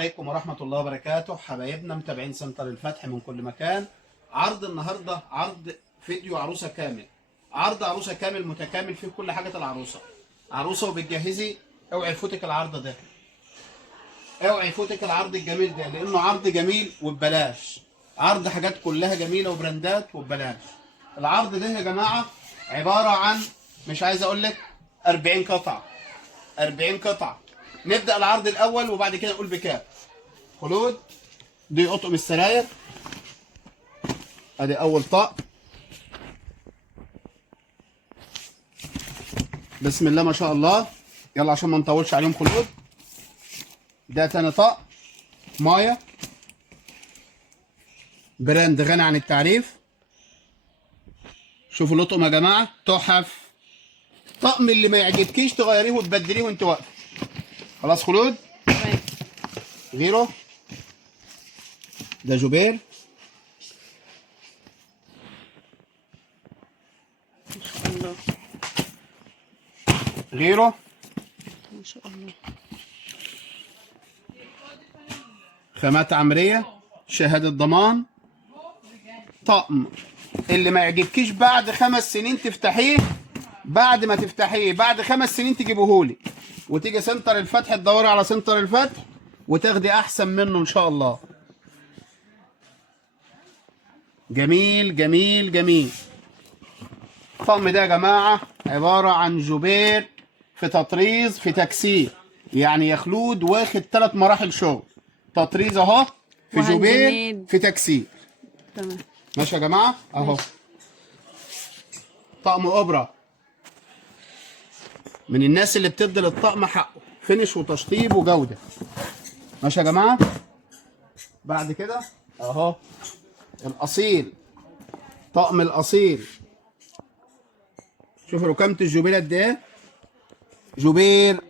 عليكم ورحمة الله وبركاته. حبايبنا متابعين سنتر الفتح من كل مكان. عرض النهاردة عرض فيديو عروسة كامل، عرض عروسة كامل متكامل فيه كل حاجة العروسة. عروسة وبتجهزي، اوعي يفوتك العرض ده، اوعي يفوتك العرض الجميل ده، لانه عرض جميل وببلاش. عرض حاجات كلها جميلة وبراندات وببلاش. العرض ده يا جماعة عبارة عن، مش عايز اقول لك 40 قطعة، 40 قطعة. نبدأ العرض الأول وبعد كده نقول بكام. خلود، دي أطقم السراير، أدي أول طقم. بسم الله ما شاء الله، يلا عشان ما نطولش عليهم. خلود، ده تاني طقم مايا، براند غني عن التعريف. شوفوا الأطقم يا جماعة، تحف. طقم اللي ما يعجبكيش تغيريه وتبدليه وأنت واقفة. خلاص خلود؟ تمام. غيره، ده جوبير، ما شاء الله غيره، ما شاء الله. خامات عمرية، شهادة ضمان. طقم اللي ما يعجبكيش بعد 5 سنين تفتحيه، بعد ما تفتحيه بعد 5 سنين تجيبهولي، وتيجي سنتر الفتح تدوري على سنتر الفتح وتاخدي احسن منه ان شاء الله. جميل جميل جميل. الطقم ده يا جماعه عباره عن جوبير في تطريز في تكسير، يعني يا خلود واخد 3 مراحل شغل. تطريز اهو، في وهاند جوبير، ميد. في تكسير. تمام. ماشي يا جماعه اهو. ماشي. طقم اوبرا، من الناس اللي بتدي للطقم حقه، فينش وتشطيب وجوده. ماشي يا جماعه. بعد كده اهو الاصيل، طقم الاصيل. شوف ركامه الجوبير قد ايه، جوبير.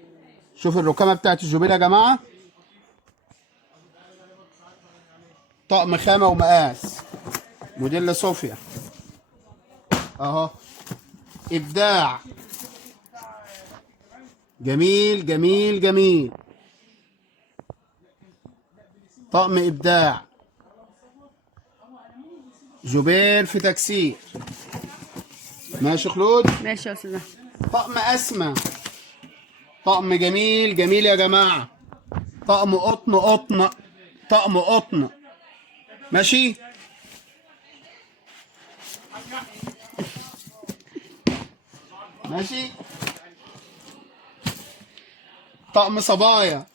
شوف الركامه بتاعت الجوبير يا جماعه. طقم خامه ومقاس، موديل صوفيا اهو. ابداع، جميل جميل جميل. طقم ابداع، جوبير في تكسير. ماشي خلود. ماشي يا استاذ. طقم اسمى، طقم جميل جميل يا جماعه. طقم قطن قطن، طقم قطن. ماشي. ماشي. طقم صبايا،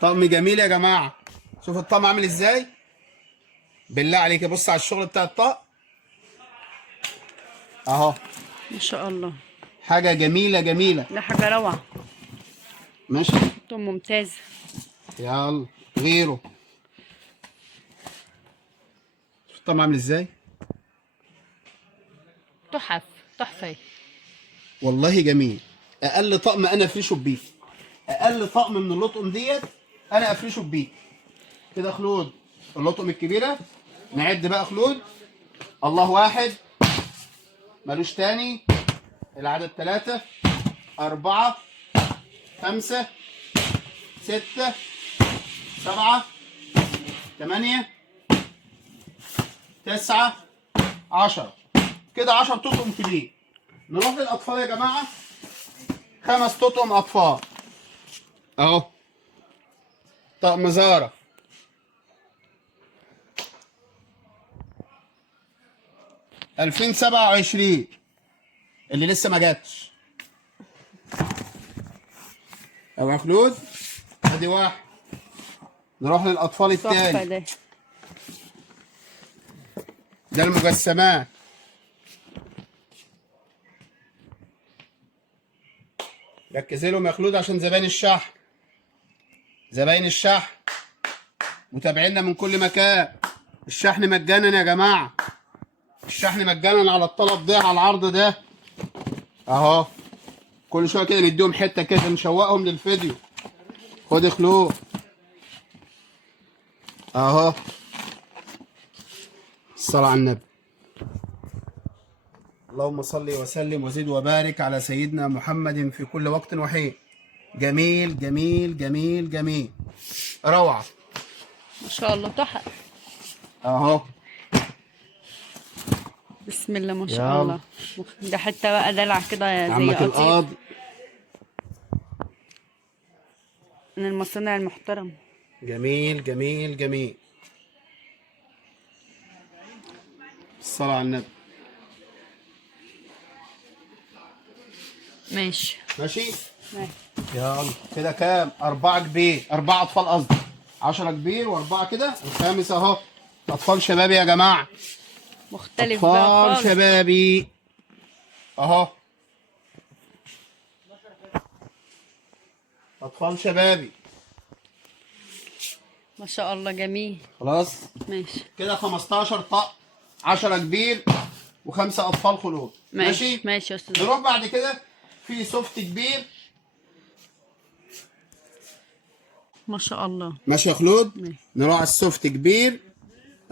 طقم جميل يا جماعه. شوف الطقم عامل ازاي، بالله عليك بص على الشغل بتاع الطقم اهو. ما شاء الله، حاجه جميله جميله. ده حاجه روعه. ماشي. طب ممتاز. يلا غيره. شوف الطقم عامل ازاي، تحف، تحفه. والله جميل. اقل طقم انا افرشه بيه، اقل طقم من اللطقم ديت انا افرشه بيه كده. خلود، اللطقم الكبيره نعد بقى. خلود، الله واحد ملوش تاني. العدد 3 4 5 6 7 8 9 10 كده. 10 تطقم كبير. نروح للاطفال يا جماعه، 5 تطقم اطفال اهو. طقم زارة، ألفين 27 اللي لسه ما جاتش. أبو يا خلود، ادي واحد. نروح للاطفال تحفه التاني، ده. ده المجسمات. ركزي لهم يا خلود عشان زباين الشحن، زباين الشحن متابعينا من كل مكان. الشحن مجانا يا جماعه، الشحن مجانا على الطلب ده، على العرض ده اهو. كل شويه كده نديهم حته كده نشوقهم للفيديو. خد خلود اهو. الصلاه على النبي. اللهم صل وسلم وزد وبارك على سيدنا محمد في كل وقت وحين. جميل جميل جميل جميل، روعه ما شاء الله تحف. اهو. بسم الله ما شاء يلا. الله. ده حتى بقى دلع كده زي عمك قطيف القاضي. من المصانع المحترمة. جميل جميل جميل. الصلاة على النبي. ماشي. ماشي. ماشي. يلا كده كام؟ 4 كبير، 4 أطفال قصدي. 10 كبير وأربعة كده، الخامس أهو. أطفال شبابي يا جماعة. مختلف بقى أطفال خالص. شبابي أهو. أطفال شبابي. ما شاء الله جميل. خلاص ماشي. كده 15 طقم، 10 كبير وخمسة أطفال خلود. ماشي ماشي يا استاذ. نروح بعد كده في سوفت كبير. ما شاء الله. ماشي يا خلود. ماشي. نروح على السوفت كبير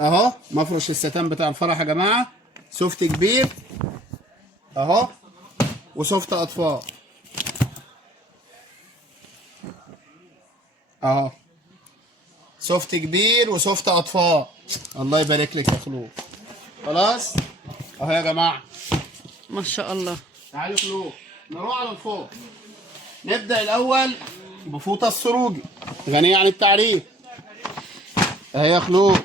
اهو، مفرش الستان بتاع الفرح يا جماعه. سوفت كبير اهو، وسوفت اطفال اهو. سوفت كبير وسوفت اطفال. الله يبارك لك يا خلود. خلاص اهو يا جماعه. ما شاء الله. تعالوا خلود نروح على الفوق. نبدا الاول بفوطه السروجي غنيه عن التعريف اهي يا خلود.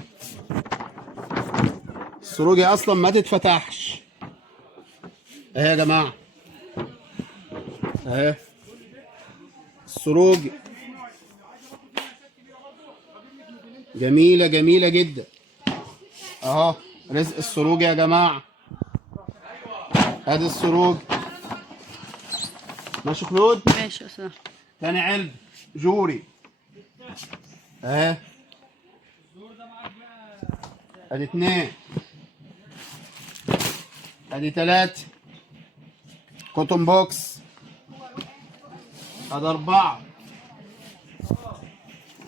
السروجي اصلا ما تتفتحش اهي يا جماعه اهي. السروجي جميله جميله جدا اهو. رزق السروجي يا جماعه. ادي السروجي. ماشي خلود. ماشي يا استاذ. تاني علب جوري اهي. ادي 2، ادي 3 كوتون بوكس، ادي 4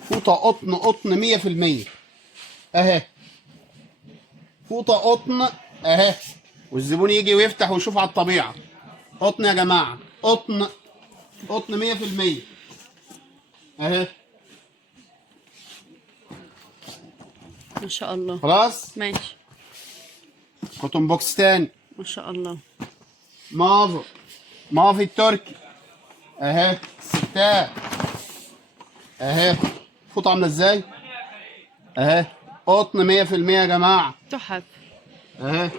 فوطه قطن قطن 100% اهي. فوطه قطن اهي، والزبون يجي ويفتح ويشوف على الطبيعه. قطن يا جماعه، قطن قطن 100% اهي. ما شاء الله. خلاص. ماشي. كوتون بوكس تاني ما شاء الله. مافي التركي اهي. ستات اهي. فوطه عامله ازاي اهي. قطن 100% يا جماعه تحف. اهي.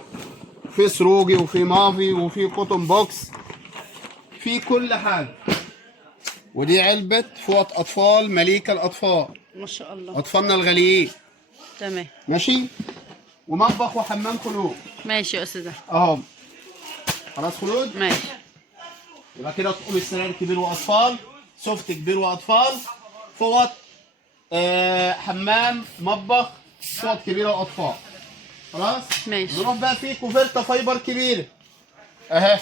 في سروجي وفي مافي وفي كوتون بوكس، في كل حاجه. ودي علبه فوط اطفال مليكه الاطفال، ما شاء الله. اطفالنا الغاليين. تمام. ماشي. ومطبخ وحمام خلود ماشي يا استاذ. اهو. خلاص خلود. ماشي. يبقى كده تقوم السراير كبير واطفال، سوفت كبير واطفال، فوط حمام مطبخ، فوط كبيره واطفال. خلاص. ماشي. نروح بقى في كوفرتا فايبر كبيره اهي.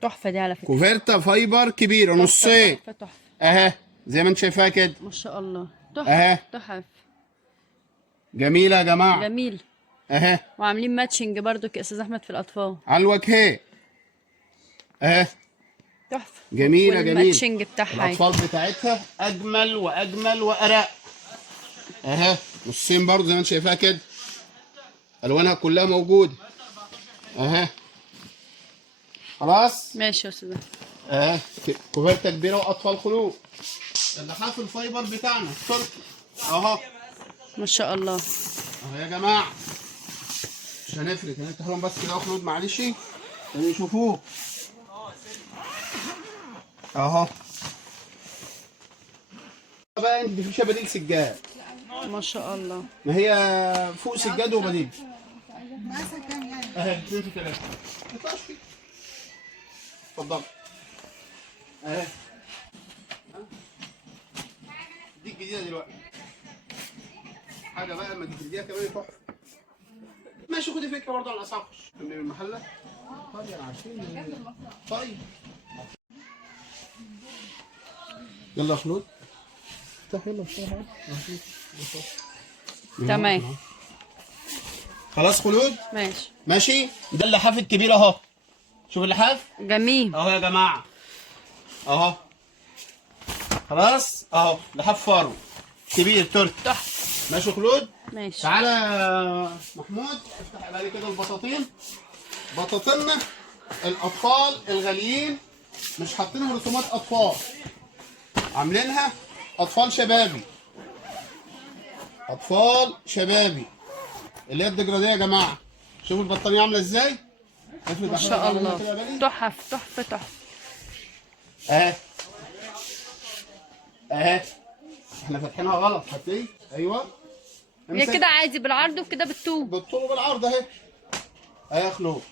تحفة دي على فكرة. كوفرتا فايبر كبيره نصين تحفة تحفة. اهي زي ما انت شايفاها كده. ما شاء الله. أهي. تحفة تحف. جميله يا جماعه جميل. اهي. وعاملين ماتشنج برضو يا استاذ احمد في الاطفال. على الوجهين اهي. تحفة. جميله جميله. والماتشنج بتاعها. الاطفال بتاعتها اجمل واجمل وارق اهي. نصين برضو زي ما انت شايفاها كده، الوانها كلها موجوده اهي. خلاص. ماشي يا استاذ. اهي. كوفرته كبيره واطفال خلود. اللحاف الفايبر بتاعنا تركي اهو. ما شاء الله. اهو يا جماعه. مش هنفرق، هنفتح لهم بس كده يا خلود معلش عشان يشوفوه اهو. بقى انت في بديل سجاد. ما شاء الله. ما هي فوق سجاد وبديل اهي. 2 في 3 اتفضل اهي. دي الجديده دلوقتي حاجه بقى لما تديها كمان تحفه. ماشي. خدي فكره برضه عن الاسعار. من المحله طيب عارفين. طيب يلا يا خلود افتح. يلا افتح. تمام. خلاص خلود. ماشي. ماشي. ده اللحاف الكبير اهو شوف اللحاف جميل. اهو يا جماعه، اهو خلاص اهو لحاف فارو كبير تركي. تحفه. ماشي خلود. ماشي. تعالى يا محمود افتح بقى كده البطاطين. بطاطيننا الاطفال الغاليين مش حاطينهم رسومات اطفال، عاملينها اطفال شبابي. اطفال شبابي اللي هي الدجراديه يا جماعه. شوفوا البطانيه عامله ازاي. ما شاء الله. تحف تحفه تحفه. اهي اهي احنا فاتحينها غلط هتلاقي. ايوه هي كده عادي بالعرض وكده بالطول. بالطول وبالعرض اهي. اهي يا خلود.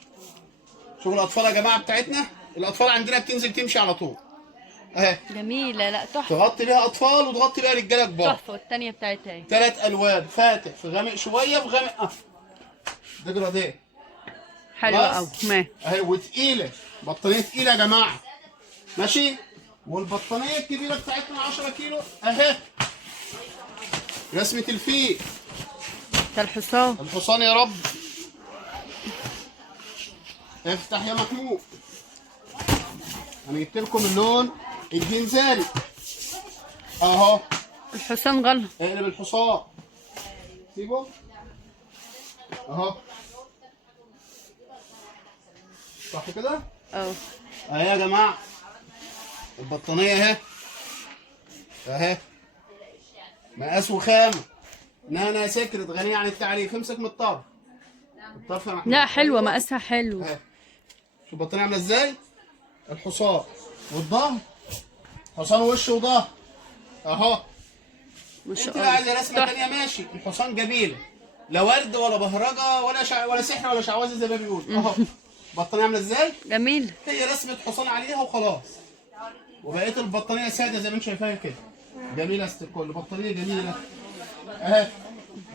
شوفوا الاطفال يا جماعه بتاعتنا، الاطفال عندنا بتنزل تمشي على طول اهي. جميله. لا تحفه. تغطي بيها اطفال وتغطي بيها رجاله كبار. تحفه. والتانيه بتاعتها اهي. 3 الوان، فاتح في غامق شويه في غامق دجراديه. حلوه خلاص؟ قوي. ما اهي وتقيله، بطانيه تقيله يا جماعه. ماشي. والبطانيه الكبيره بتاعتنا 10 كيلو اهي. رسمه الفيل. ده الحصان. الحصان يا رب. افتح يا محمود. انا جبت لكم اللون الجنزاني اهو. الحصان غلط. اقلب الحصان سيبه اهو. صح كده؟ اه. اهي يا جماعه البطانيه اهي اهي. مقاس وخامه. نانا سكرت غنيه عن التعريف. امسك من الطرف. الطرف يا محمود. لا حلوه، مقاسها حلو. اهي. شوف البطانيه عامله ازاي. الحصان والظهر. حصان وش وظهر اهو. ما شاء انت الله. لو عايزه رسمه ثانيه ماشي. الحصان جميله، لا ورد ولا بهرجه ولا سحر ولا شعوذه زي ما بيقول اهو. البطانيه عامله ازاي؟ جميل. هي رسمه حصان عليها وخلاص. وبقيه البطانيه ساده زي ما انت شايفاها كده. جميله الكل. بطانيه جميله اهي.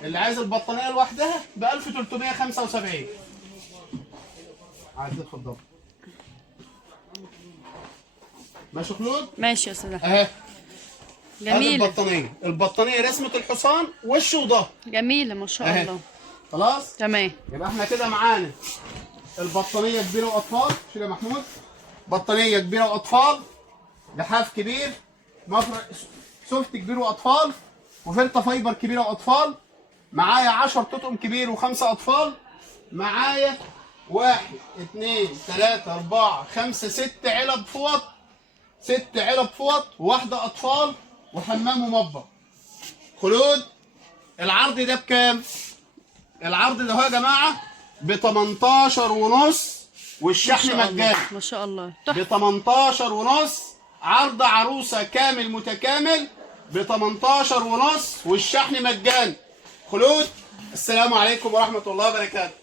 اللي عايز البطانيه لوحدها ب 1375. عايز اتفضل. ماشي خلود؟ ماشي يا استاذ احمد. اهي. جميله. البطانيه رسمه الحصان وش وظهر. جميله ما شاء اهي. الله. خلاص؟ تمام. يبقى احنا كده معانا البطانيه كبيره واطفال. شيل يا محمود. بطانيه كبيره واطفال، لحاف كبير، مفرق سوفت كبير واطفال، وفلتة فايبر كبيره واطفال. معايا 10 تطقم كبير و5 اطفال. معايا 1 2 3 4 5 6 علب فوط. 6 علب فوط وواحده اطفال وحمام ومطبخ. خلود العرض ده بكام؟ العرض ده هو يا جماعه ب 18 ونص والشحن مجاني. ما شاء الله. ب 18 ونص. عرض عروسه كامل متكامل ب 18 ونص والشحن مجاني. خلود السلام عليكم ورحمه الله وبركاته.